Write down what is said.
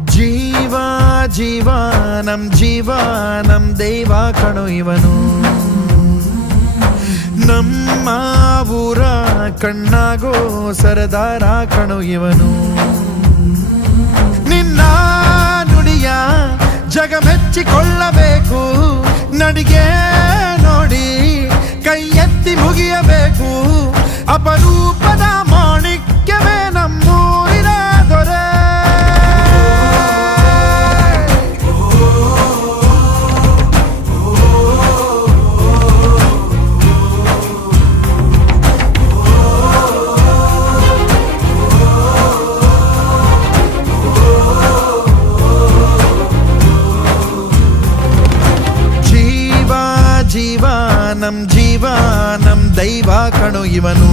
ಜೀವ ಜೀವ ನಮ್ ದೈವ ಕಣೋ ಇವನು. ನಮ್ಮ ಊರ ಕಣ್ಣಾಗೋ ಸರದಾರ ಕಣೋ ಇವನು. ನಿನ್ನ ನುಡಿಯ ಜಗ ಮೆಚ್ಚಿಕೊಳ್ಳಬೇಕು, ನಡಿಗೆ ನೋಡಿ ಕೈ ಎತ್ತಿ ಮುಗಿಯಬೇಕು. ಅಪರೂಪದ ಮಾಣಿಕ್ಯವೇ ನಮ್ಮೂರಿನ ದೊರೆ. ಜೀವ ನಮ್ ದೈವ ಕಣೋ ಇವನು.